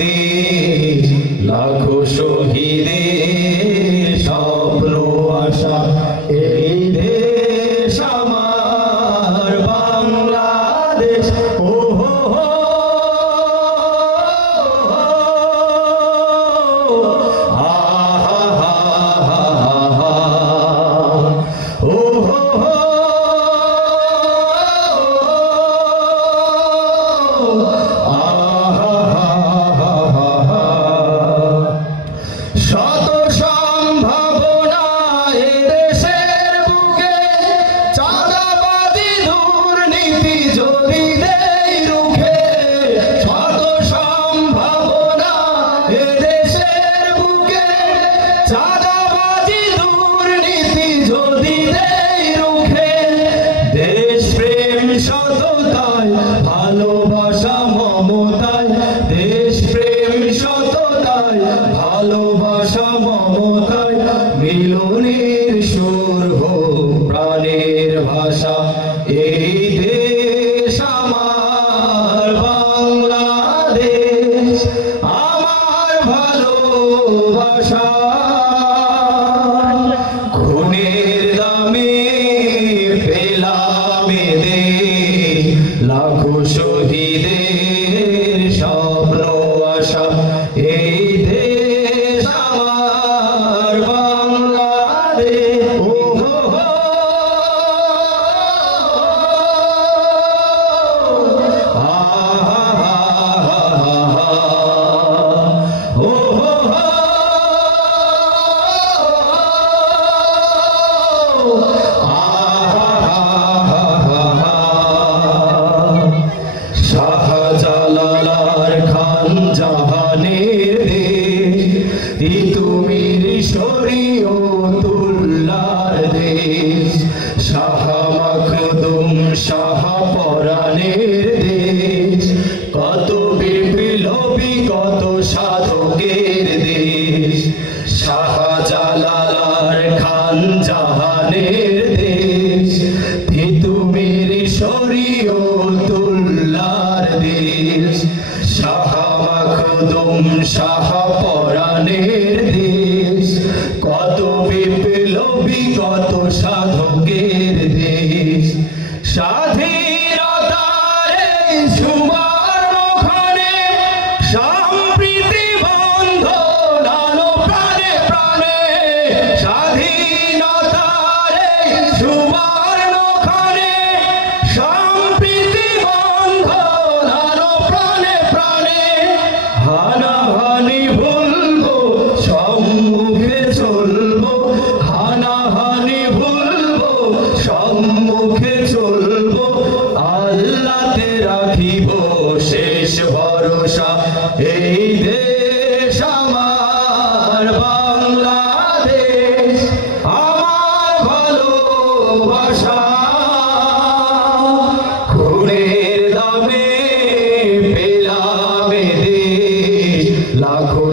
দেশ লাখো শহীদের স্বপ্ন আশা এই দেশ আমার বাংলাদেশ ও হো হো শত সম্ভাবনা এদেশের বুকে চাঁদাবাজি দুর্নীতি যদি দেই রুখে শত সম্ভাবনা এদেশের বুকে চাঁদাবাজি দুর্নীতি যদি দেই রুখে দেশ প্রেম সততায় ভালোবাসা মমতায় দেশ প্রেম সততায় ভালোবাসা মমতায় মিলনের সুর হোক প্রাণের ভাষা এই দেশ আমার বাংলাদেশ আমার ভালোবাসা খুনের দামে পেলাম দেশ লাখো শহীদের স্বপ্ন আশা এই দেশ আমার বাংলাদেশ ও হো হো ও হো হো শাহজালাল খান জাহানের দেশ তিতুমির শরীয়তুল্লাহর দেশ শাহ মখদুম শাহ পরাণের দেশ কত বিপ্লবী কত সাধকের দেশ শাহজালাল খান জাহানের দেশ তিতুমির শরীয়তুল্লাহর দেশ শাহ মখদুম শাহ পরাণের দেশ কত বিপ্লবী কত সাধকের দেশ স্বাধীনতার এই সুবর্ণক্ষণে সম্প্রীতি বন্ধন আনো প্রাণে প্রাণে স্বাধীনতার এই সুবর্ণক্ষণে সম্প্রীতি বন্ধন আনো প্রাণে প্রাণে হানাহানি ভুলবো সম্মুখে চলবো হানাহানি ভুলবো সম্মুখে চলবো আল্লাহতে রাখিব শেষ ভরসা এই দেশ আমার বাংলাদেশ আমার ভালোবাসা খুনের দামে পেলাম দেশ লাখো